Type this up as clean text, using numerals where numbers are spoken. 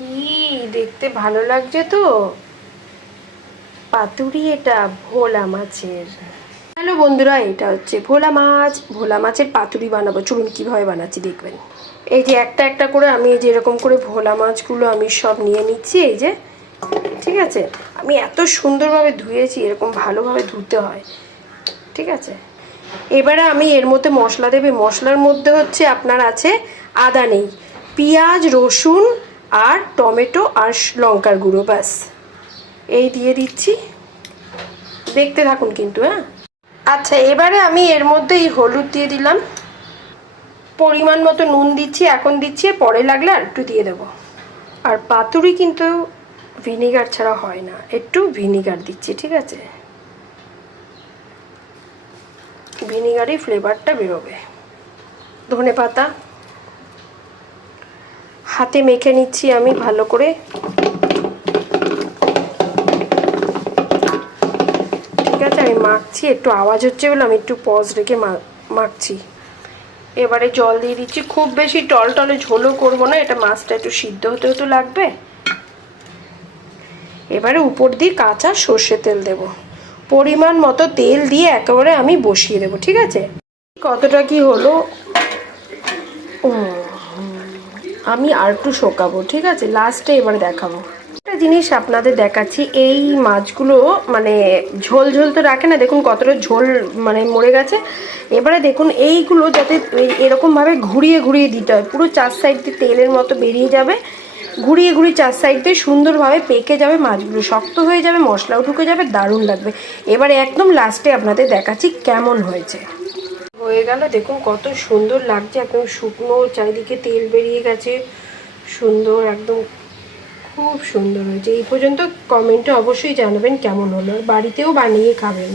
কি দেখতে ভালো লাগছে তো। পাতুরি, এটা ভোলা মাছের। হ্যালো বন্ধুরা, এটা হচ্ছে ভোলা মাছ। ভোলা মাছের পাতুরি বানাবো, চলুন কিভাবে বানাচ্ছি দেখবেন। এই যে একটা একটা করে আমি এই যে এরকম করে ভোলা মাছগুলো আমি সব নিয়ে নিচ্ছি। এই যে, ঠিক আছে, আমি এত সুন্দরভাবে ধুয়েছি, এরকম ভালোভাবে ধুতে হয়, ঠিক আছে। এবারে আমি এর মধ্যে মশলা দেবে। মশলার মধ্যে হচ্ছে আপনার আছে আদা নেই, পেঁয়াজ, রসুন আর টমেটো আর লঙ্কার গুঁড়ো, ব্যাস এই দিয়ে দিচ্ছি। দেখতে থাকুন কিন্তু, হ্যাঁ। আচ্ছা, এবারে আমি এর মধ্যে এই হলুদ দিয়ে দিলাম, পরিমাণ মতো নুন দিচ্ছি, এখন দিচ্ছি, পরে লাগলে আর একটু দিয়ে দেবো। আর পাতুরি কিন্তু ভিনিগার ছাড়া হয় না, একটু ভিনিগার দিচ্ছি, ঠিক আছে, ভিনিগারই ফ্লেভারটা বেরোবে। ধনে পাতা হাতে মেখে নিচ্ছি আমি ভালো করে, ঠিক আছে। আমি মাখছি, একটু আওয়াজ হচ্ছে বলে আমি একটু পজ রেখে মাখছি। এবারে জল দিয়ে দিচ্ছি, খুব বেশি টলটলে ঝোলও করবো না, এটা মাছটা একটু সিদ্ধ হতে হতে লাগবে। এবারে উপর দিয়ে কাঁচা সর্ষে তেল দেব, পরিমাণ মতো তেল দিয়ে একেবারে আমি বসিয়ে দেবো, ঠিক আছে। কতটা কি হলো আমি আর একটু শোকাবো, ঠিক আছে, লাস্টে এবার দেখাবো। একটা জিনিস আপনাদের দেখাচ্ছি, এই মাছগুলো মানে ঝোল ঝোল তো রাখে না, দেখুন কতটা ঝোল মানে মরে গেছে। এবারে দেখুন এইগুলো যাতে এরকমভাবে ঘুরিয়ে ঘুরিয়ে দিতে হয়, পুরো চার সাইড দিয়ে তেলের মতো বেরিয়ে যাবে, ঘুরিয়ে ঘুরিয়ে চার সাইড দিয়ে সুন্দরভাবে পেকে যাবে, মাছগুলো শক্ত হয়ে যাবে, মশলাও ঢুকে যাবে, দারুণ লাগবে। এবারে একদম লাস্টে আপনাদের দেখাচ্ছি কেমন হয়েছে। হয়ে গেল, দেখুন কত সুন্দর লাগছে, একদম শুকনো, চারিদিকে তেল বেরিয়ে গেছে, সুন্দর একদম, খুব সুন্দর হয়েছে। এই পর্যন্ত কমেন্টে অবশ্যই জানাবেন কেমন হলো, আর বাড়িতেও বানিয়ে খাবেন।